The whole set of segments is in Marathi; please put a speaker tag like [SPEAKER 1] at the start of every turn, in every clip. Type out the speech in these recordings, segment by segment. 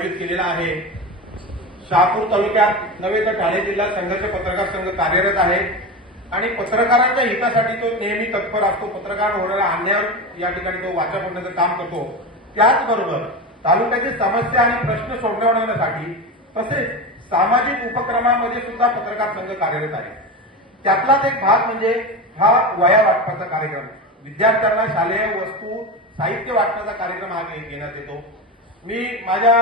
[SPEAKER 1] आयोजित केलेला आहे. शहापूर तालुक्यात नव्हे तर ठाणे जिल्हा संघर्ष पत्रकार संघ कार्यरत आहे. आणि पत्रकारांच्या हितासाठी तो नेहमी तत्पर असतो. पत्रकार होणाऱ्या अन्यायावर या ठिकाणी तो वाचा फोडण्याचं काम करतो. त्याचबरोबर तालुक्याची समस्या आणि प्रश्न सोडवण्यासाठी तसेच सामाजिक उपक्रमामध्ये सुद्धा पत्रकार संघ कार्यरत आहे. त्यातलाच एक भाग म्हणजे हा वया वाटपाचा कार्यक्रम. विद्यार्थ्यांना शालेय वस्तू साहित्य वाटण्याचा कार्यक्रम हा घेण्यात येतो. मी माझ्या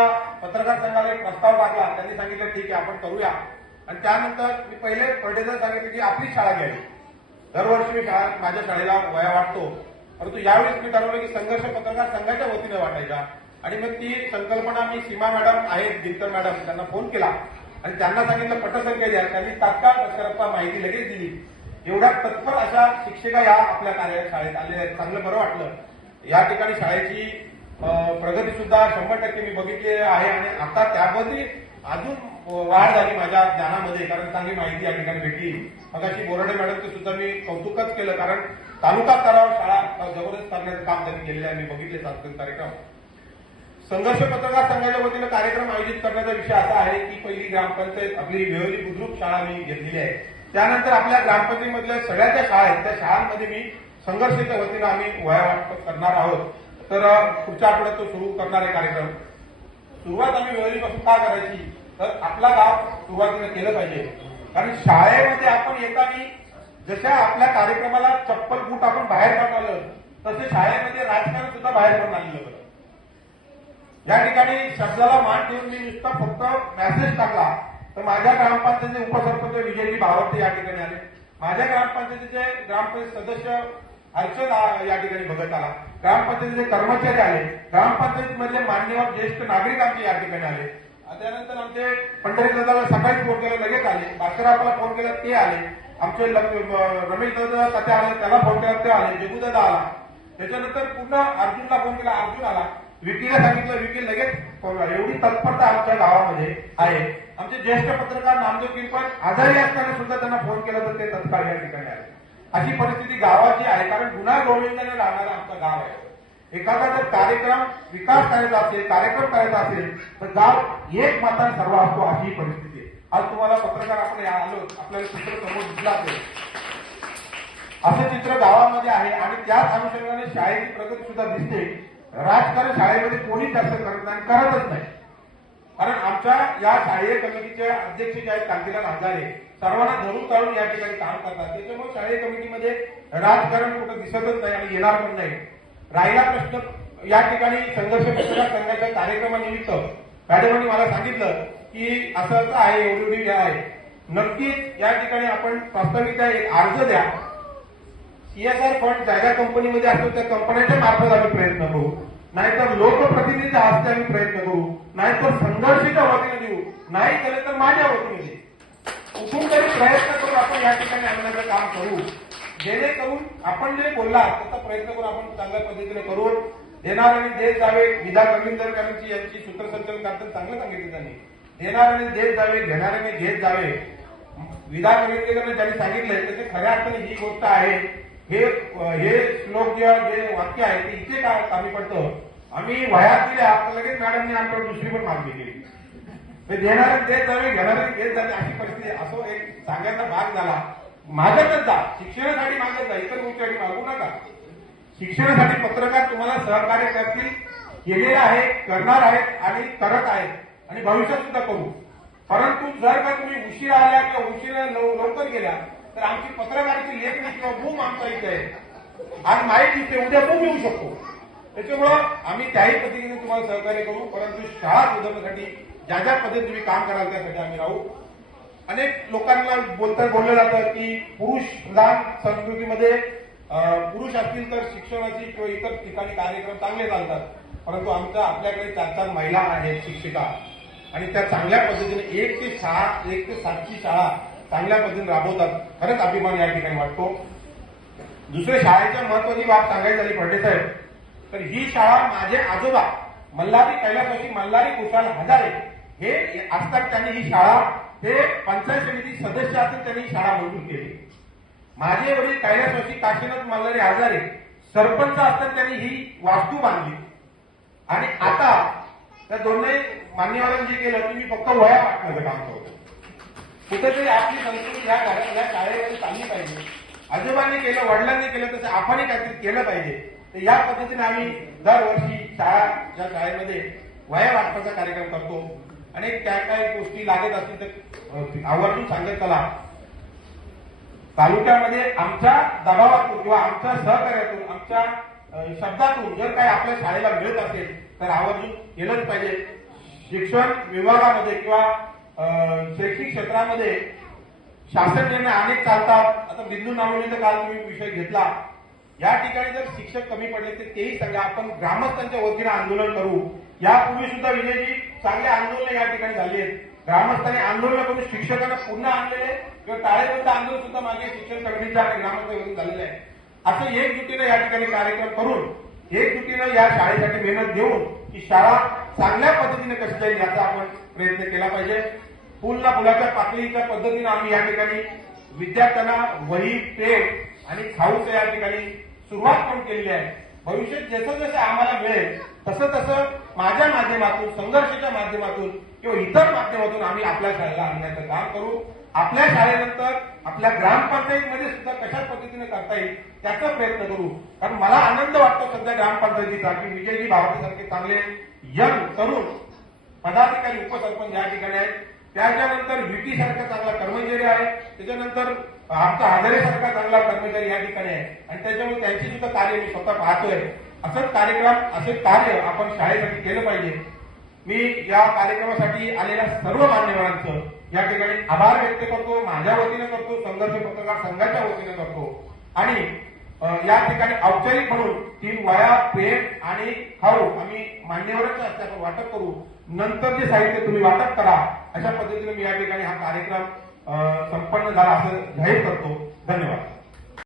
[SPEAKER 1] पत्रकार संघाला एक प्रस्ताव टाकला. त्यांनी सांगितलं ठीक आहे आपण करूया. आणि त्यानंतर मी पहिले फर्टिलायझर सांगितलं की आपली शाळा घ्यावी. दरवर्षी मी शाळा माझ्या शाळेला वया वाटतो परंतु यावेळेस मी ठरवलं की संघर्ष पत्रकार संघाच्या वतीने वाटायच्या आणि मग ती संकल्पना मी सीमा मॅडम आहेत दिनकर मॅडम त्यांना फोन केला. आणि त्यांना सांगितलं पटसंख्या द्या त्यांनी तात्काळ दशरथला माहिती लगेच दिली. एवढ्या तत्पर अशा शिक्षिका या आपल्या कार्य शाळेत आलेल्या आहेत. चांगलं बरं वाटलं. या ठिकाणी शाळेची प्रगती सुद्धा शंभर टक्के मी बघितली आहे आणि आता त्यामध्ये अजून वाढ झाली माझ्या ज्ञानामध्ये कारण चांगली माहिती या ठिकाणी भेटली. मगाशी बोराडे मॅडमचं सुद्धा मी कौतुकच केलं कारण तालुका स्तरावर शाळा जबरदस्त करण्याचं काम त्यांनी केलेलं आहे. मी बघितले सांस्कृतिक कार्यक्रम. संघर्ष पत्रकार संघाच्या वतीनं कार्यक्रम आयोजित करण्याचा विषय असा आहे की पहिली ग्रामपंचायत आपली वेळोली बुद्रुक शाळा मी घेतलेली आहे. त्यानंतर आपल्या ग्रामपंचायतीमधल्या सगळ्या ज्या शाळा आहेत त्या शाळांमध्ये मी संघर्षाच्या वतीनं आम्ही वया वाटप करणार आहोत. तर पुढच्या आठवड्यात तो सुरू करणार आहे कार्यक्रम. सुरुवात आम्ही वेळेपासून का करायची? तर आपला गाव सुरुवातीला केलं पाहिजे. कारण शाळेमध्ये आपण येताना जशा आपल्या कार्यक्रमाला चप्पल बूट आपण बाहेर काढलं तसे शाळेमध्ये राजकारण सुद्धा बाहेर काढून आलेलं या ठिकाणी शब्दाला मान देऊन मी नुसता फक्त मेसेज टाकला. तर माझ्या ग्रामपंचायतीचे उपसरपंच विजयजी भावते या ठिकाणी आले. माझ्या ग्रामपंचायतीचे ग्रामपंचायत सदस्य अडचण या ठिकाणी बघत आला ग्रामपंचायतीचे कर्मचारी आले. ग्रामपंचायत मधले मान्यवर ज्येष्ठ नागरिक आमचे या ठिकाणी आले. त्यानंतर आमचे पंढरी दादाला सकाळी फोन केला लगेच आले. बासरापाला फोन केला ते आले. आमचे रमेश दादा कथे आले त्याला फोन केला ते आले. जगू दादा आला. त्याच्यानंतर पूर्ण अर्जुनला फोन केला. अर्जुन आला. विकीला सांगितलं विकी लगेच फोन एवढी तत्परता आमच्या गावामध्ये आहे. आमचे ज्येष्ठ पत्रकार नामदेव किरपण आजारी असताना सुद्धा त्यांना फोन केला तर ते तत्काळ या ठिकाणी आले. अशी परिस्थिती गावाची आहे कारण गुन्हा गोविंदाने राहणारा आमचं गाव आहे. एखादा जर कार्यक्रम विकास करायचा असेल कार्यक्रम करायचा असेल तर गाव एक मात्र सर्व असतो अशी परिस्थिती आहे. आज तुम्हाला पत्रकार आपण या आलो आपल्याला चित्र समोर दिसलं असेल. असं चित्र गावामध्ये आहे आणि त्याच अनुषंगाने शाळेची प्रगती सुद्धा दिसते. राजकारण शाळेमध्ये कोणीच जास्त करत नाही करतच नाही. कारण आमच्या या शालेय कमिटीचे अध्यक्ष जे आहेत कांतीलाल हजारे सर्वांना धरून चालून या ठिकाणी काम करतात. त्याच्यामुळे शालेय कमिटीमध्ये राजकारण कुठं दिसतच नाही आणि येणार पण नाही. राहिला प्रश्न या ठिकाणी संघर्ष पत्रकार करण्याच्या कार्यक्रमानिमित्त मॅडमांनी मला सांगितलं की असं असं आहे एवढी एवढी आहे. नक्कीच या ठिकाणी आपण प्रास्ताविक एक अर्ज द्या. सीएसआर फंड ज्या कंपनीमध्ये असतो त्या कंपन्यांच्या मार्फत आम्ही प्रयत्न करू. नाहीतर लोकप्रतिनिधीच्या हस्ते आम्ही प्रयत्न करू. नाहीतर संघर्षीच्या वतीने देऊ. नाही केलं तर माझ्या वतीने दे. कुठून तरी प्रयत्न करून आपण या ठिकाणी आणण्याचं काम करू. जेणेकरून आपण जे बोलला त्याचा प्रयत्न करून आपण चांगल्या पद्धतीने करून देणार आणि देश जावे. विधा रवींद्रकरांची यांची सूत्रसंचलन करताना चांगलं सांगितलं त्यांनी. देणाऱ्याने देश जावे घेणाऱ्याने घेत जावे. विधा रवींद्रकरांनी ज्यांनी सांगितलंय त्याचे खऱ्या अर्थाने ही गोष्ट आहे. हे हे श्लोक जे जे वाक्य आहे ते इथे काय कामी पडतं? आम्ही वयात दिल्या तर लगेच मॅडमने आमच्यावर दुसरी पण मागणी केली. ते देणारे देत जावे घेणारे घेत जाते अशी परिस्थिती असो एक सांगायचा भाग झाला. मागतच जा. शिक्षणासाठी मागत जा. इतर गोष्टीसाठी मागू नका. शिक्षणासाठी पत्रकार तुम्हाला सहकार्य करतील. केलेले आहे करणार आहेत आणि करत आहेत. आणि भविष्यात सुद्धा करू. परंतु जर का तुम्ही उशिरा आल्या किंवा उशिरा लव- लवकर गेल्या तर आमची पत्रकाराची लेखणी किंवा बूम आमचा इथे आहे. आज माहीत दिसते उद्या बूम येऊ शकतो. त्याच्यामुळं आम्ही त्याही पद्धतीने तुम्हाला सहकार्य करू परंतु शाळा सुधारण्यासाठी ज्या ज्या पद्धतीने तुम्ही काम कराल त्यासाठी आम्ही राहू. अनेक लोकांना बोलता बोललं जातं की पुरुष प्रधान संस्कृतीमध्ये पुरुष असतील तर शिक्षणाची किंवा इतर ठिकाणी कार्यक्रम चांगले चालतात परंतु आमच्या आपल्याकडे चार चार महिला आहेत शिक्षिका. आणि त्या चांगल्या पद्धतीने एक ते सहा एक ते सातची शाळा चांगल्या पद्धतीने राबवतात. खरंच अभिमान या ठिकाणी वाटतो. दुसऱ्या शाळेच्या महत्वाची बाब सांगायची झाली फडे साहेब. तर ही शाळा माझे आजोबा मल्हारी कैलासवासी मल्हारी कुशाल हजारे हे असतात त्यांनी ही शाळा. हे पंचायत समिती सदस्य असून त्यांनी ही शाळा मंजूर केली. माझे वडील कैलासवासी काशीनाथ मल्हारी हजारे सरपंच असतात त्यांनी ही वास्तू बांधली. आणि आता त्या दोन्ही मान्यवरांनी जे केलं तुम्ही फक्त वया पाठण्याचं काम करतो कुठेतरी आपली संस्कृती या घरात या शाळेमध्ये चालली पाहिजे. आजोबांनी केलं वडिलांनी केलं तसं आपणही काहीतरी केलं पाहिजे. तर या पद्धतीने आम्ही दरवर्षी शाळा ज्या शाळेमध्ये वया वाटपाचा कार्यक्रम करतो आणि काय काय गोष्टी लागत असतील तर आवर्जून सांगत चला. तालुक्यामध्ये आमच्या दबावातून किंवा आमच्या सहकार्यातून आमच्या शब्दातून जर काही आपल्या शाळेला मिळत असेल तर आवर्जून केलंच पाहिजे. शिक्षण विभागामध्ये किंवा शैक्षणिक क्षेत्रामध्ये शासन निर्णय अनेक चालतात. आता बिंदू नावलीचा काल तुम्ही विषय घेतला. या ठिकाणी जर शिक्षक कमी पडले तर तेही सांगा आपण ग्रामस्थांच्या वतीनं आंदोलन करू. यापूर्वी सुद्धा विजयजी चांगले आंदोलन या ठिकाणी झाली आहेत. ग्रामस्थांनी आंदोलन करून शिक्षकांना पुन्हा आणलेले किंवा टाळेबंद आंदोलन सुद्धा मागे शिक्षण संघटनेच्या आणि ग्रामस्थ झालेलं आहे. असं एकजुटीनं या ठिकाणी कार्यक्रम करून एकजुटीनं या शाळेसाठी मेहनत घेऊन की शाळा चांगल्या पद्धतीने कशी जाईल याचा आपण प्रयत्न केला पाहिजे. फुल पुलाच्या पातळीच्या पद्धतीनं आम्ही या ठिकाणी विद्यार्थ्यांना वही पेन आणि खाऊचं या ठिकाणी सुरुवात पण केलेली आहे. भविष्यात जसं जसं आम्हाला मिळेल तसं तसं माझ्या माध्यमातून संघर्षाच्या माध्यमातून किंवा इतर माध्यमातून आम्ही आपल्या शाळेला आणण्याचं काम करू. आपल्या शाळेनंतर आपल्या ग्रामपंचायतीमध्ये सुद्धा कशा पद्धतीने करता येईल त्याचा प्रयत्न करू. कारण मला आनंद वाटतो सध्या ग्रामपंचायतीचा की विजयजी भावतेसारखे चांगले यंग तरुण पदाधिकारी उपसरपंच या ठिकाणी आहेत त्याच्यानंतर व्हीटी सारखा चांगला कर्मचारी आहे. त्याच्यानंतर आमचा हजारे सारखा चांगला कर्मचारी या ठिकाणी आहे. आणि त्याच्यामुळे त्यांचे सुद्धा कार्य मी स्वतः पाहतोय. असंच कार्यक्रम असे कार्य आपण शाळेसाठी केलं पाहिजे. मी या कार्यक्रमासाठी आलेल्या सर्व मान्यवरांचं या ठिकाणी आभार व्यक्त करतो माझ्या वतीने करतो संघर्ष पत्रकार संघाच्या वतीने करतो. आणि या ठिकाणी औपचारिक म्हणून तीन वया पेन आणि खाऊ आम्ही मान्यवरांच्या असल्याचं वाटप करू. नंतर जे साहित्य तुम्ही वाटप करा अशा पद्धतीने मी या ठिकाणी हा कार्यक्रम संपन्न झाला असं जाहीर करतो. धन्यवाद.